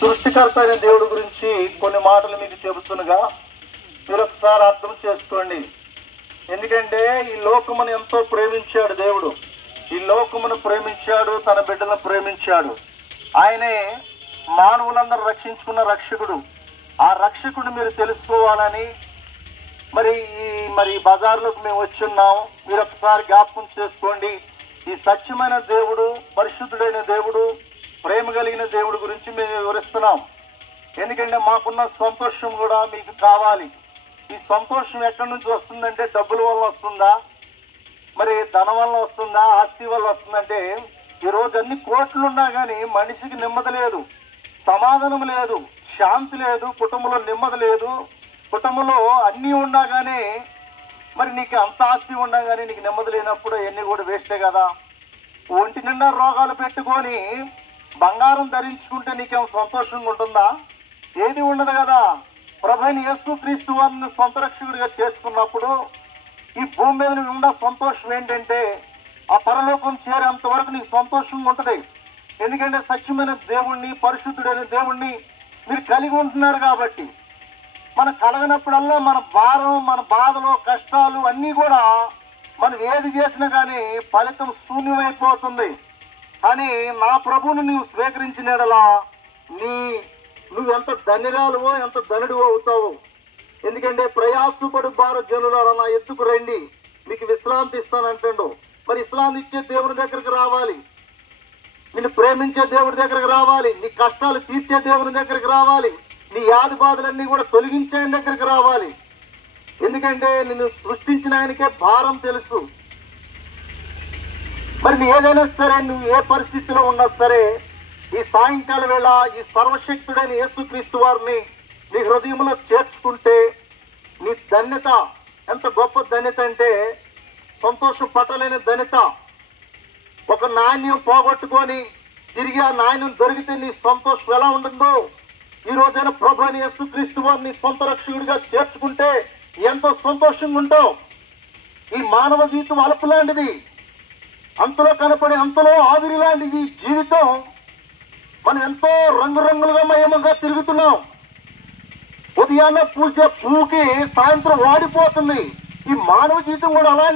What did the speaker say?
సృష్టికర్త అయిన దేవుడి గురించి కొన్ని మాటలు మీకు చెబుతుండగా మీరు ఒకసారి అర్థం చేసుకోండి. ఎందుకంటే ఈ లోకమును ఎంతో ప్రేమించాడు దేవుడు. ఈ లోకమును ప్రేమించాడు, తన బిడ్డలను ప్రేమించాడు. ఆయనే మానవులందరూ రక్షించుకున్న రక్షకుడు. ఆ రక్షకుడు మీరు తెలుసుకోవాలని మరి బజార్లోకి మేము వచ్చున్నాం. మీరు ఒకసారి జ్ఞాపకం చేసుకోండి. ఈ సత్యమైన దేవుడు, పరిశుద్ధుడైన దేవుడు, ప్రేమ కలిగిన దేవుడి గురించి మేము వివరిస్తున్నాం. ఎందుకంటే మాకున్న సంతోషం కూడా మీకు కావాలి. ఈ సంతోషం ఎక్కడి నుంచి వస్తుందంటే డబ్బుల వల్ల వస్తుందా, మరి ధనం వల్ల వస్తుందా, ఆస్తి వల్ల వస్తుందంటే ఈరోజు అన్ని కోట్లు ఉన్నా కానీ మనిషికి నెమ్మది లేదు, సమాధానం లేదు, శాంతి లేదు, కుటుంబంలో నెమ్మది లేదు. కుటుంబంలో అన్నీ ఉన్నా కానీ మరి నీకు అంత ఆస్తి ఉన్నా కానీ నీకు నెమ్మది లేనప్పుడు అవన్నీ కూడా వేస్టే కదా. ఒంటి నిండా రోగాలు పెట్టుకొని బంగారం ధరించుకుంటే నీకేం సంతోషంగా ఉంటుందా? ఏది ఉండదు కదా. ప్రభువైన యేసుక్రీస్తు వారిని సొంత రక్షకుడిగా చేసుకున్నప్పుడు ఈ భూమి మీద ఉన్న సంతోషం ఏంటంటే ఆ పరలోకం చేరేంత వరకు నీకు సంతోషంగా ఉంటుంది. ఎందుకంటే సత్యమైన దేవుణ్ణి, పరిశుద్ధుడైన దేవుణ్ణి మీరు కలిగి ఉంటున్నారు కాబట్టి. మనం కలగనప్పుడల్లా మన భారం, మన బాధలు, కష్టాలు అన్నీ కూడా మనం ఏది చేసినా కానీ ఫలితం శూన్యమైపోతుంది. కానీ నా ప్రభువుని నీవు స్వీకరించినలా నువ్వెంత ధన్యురాలువో, ఎంత ధనుడివో అవుతావు. ఎందుకంటే ప్రయాసపడు భారత జనులారా నా ఎత్తుకు రండి, మీకు విశ్రాంతి ఇస్తానంటాడు. మరి విశ్రాంతి ఇచ్చే దేవుడి దగ్గరికి రావాలి, నిన్ను ప్రేమించే దేవుడి దగ్గరికి రావాలి, నీ కష్టాలు తీర్చే దేవుని దగ్గరికి రావాలి, నీ వ్యాధి బాధలన్నీ కూడా తొలగించే ఆయన దగ్గరికి రావాలి. ఎందుకంటే నిన్ను సృష్టించిన ఆయనకే భారం తెలుసు. మరి నీ ఏదైనా సరే, నువ్వు ఏ పరిస్థితిలో ఉన్నా సరే, ఈ సాయంకాల వేళ ఈ సర్వశక్తుడైన యేసుక్రీస్తు వారిని నీ హృదయంలో చేర్చుకుంటే నీ ధన్యత ఎంత గొప్ప ధన్యత అంటే సంతోషం పట్టలేని ధన్యత. ఒక నాణ్యం పోగొట్టుకొని తిరిగి ఆ నాణ్యం దొరికితే నీ సంతోషం ఎలా ఉంటుందో, ఈ రోజైన ప్రభువైన యేసుక్రీస్తు వారిని సొంత రక్షకుడిగా చేర్చుకుంటే ఎంతో సంతోషంగా ఉంటావు. ఈ మానవ జీవితం అలుపు లాంటిది, అంతలో కనపడి అంతలో ఆవిరి లాంటిది జీవితం. మనం ఎంతో రంగురంగులుగా మయముగా తిరుగుతున్నాం. ఉదయాన్నే పూసే పువ్వుకి సాయంత్రం వాడిపోతుంది. ఈ మానవ జీవితం కూడా అలా